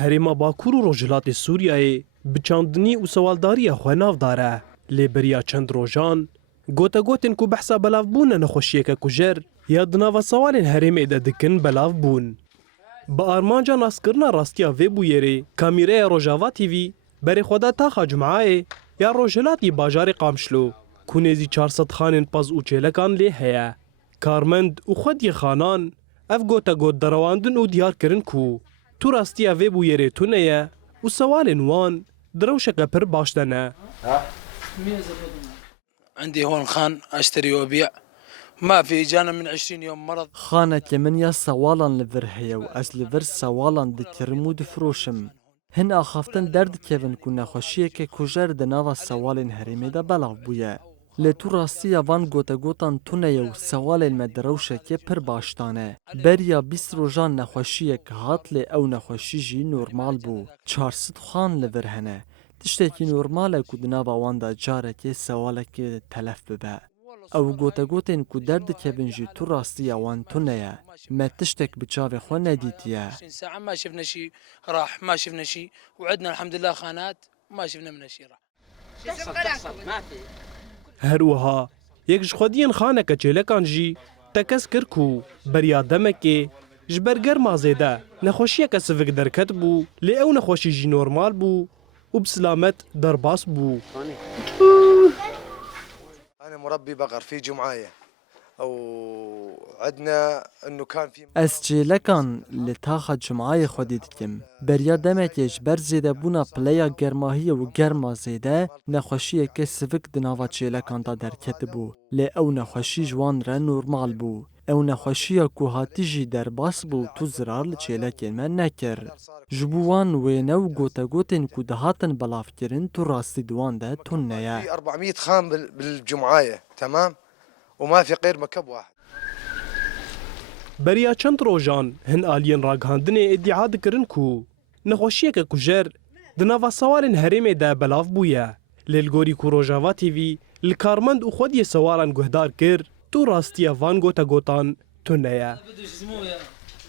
هرێما باکوور و ڕۆژهەڵاتی سووریایê bi çandinî û sewaldariya xwe nav dare. Lêberiya çend rojan, gotegotên ku behsa belavbûna nexweşiyeke kujer ya di nava sewalên herêmê de dikin belav bûn. Bi armanca naskirina rastiya vê bûyerê, kamîreya Rojava TV berê xwe da taxa Cumeyê ya Rojhilatî bajarê Qamişlo ku nêzî 400 xanên pez û çêlekan lê heye. Karmend û xwediyê xanan ev gotegot derewandin û diyarkirin ku tu rastiya vê bûyerê tune ye û sewalên wan di rewşeke pir baş de ne. عندي هون خان اشتري وابيع ما في جانا من 20 يوم مرض. خانك من يا سوالان لفر هيا و از لفر سوالان دكرم و دفروشم. هن اخافتن درد كيفن كنا خوشيك كوجر دناوا سوالين هرمي دا بلاف بويا. لتو راستيا وان گوتا گوتان تونيا و سوالين مدروشك پر باشتانه. بريا 20 روجان نخوشيك هات لي او نخوشي جي نورمال بو. 400 خان لفر هنه. تشتكي نورماله كو دناوا وان دا جارك سوالك تلف ببا. او گوتا گوتين كو درد كيفن جي تو راستيا وان تونيا. ما تشتك بچاوي خو نديتيا. 20 ساعة ما شفنا شيء راح ما شفنا شيء وعدنا الحمد لله خانات ما شفنا منها شيء راح. ما في. هروها یک ji xwediyên xaneke çêlekan jî te kes kir ku beriya demekê ji ber germa zêde nexweşiyeke sivik derket bû lê ew nexweşî jî normal bû û bi silamet derbas bû. أنا مربي بقر في جمعاية أو عندنا إنه كان في از چیلکان لتاخا جمعای خودی دکم. بریا دمکیش بر زیده بونا پلیا گرماهی و گرما زیده نخوشیه که سوک دناوا چیلکان دا درکت بو. لی او نخوشی جوان را نورمال بو. او نخوشیه که هاتی جی در باس بو تو زرار لچیلکین من نکر. جبوان وینه و گوتا گوتین که دهاتن بلاف کرن تو راستی دوان ده تون نیا. في 400 خان بالجمعاية تمام وما في غير مكب واحد. Beriya çend rojan hin aliyên ragihandinê îddia dikirin ku nexweşiyeke kujer di nava sewalên herêmê de belav bûye. Lê li gorî ku Rojava TV li karmend û xwediyê sewalan guhdar kir, tu rastiya van gotegotan tune ye.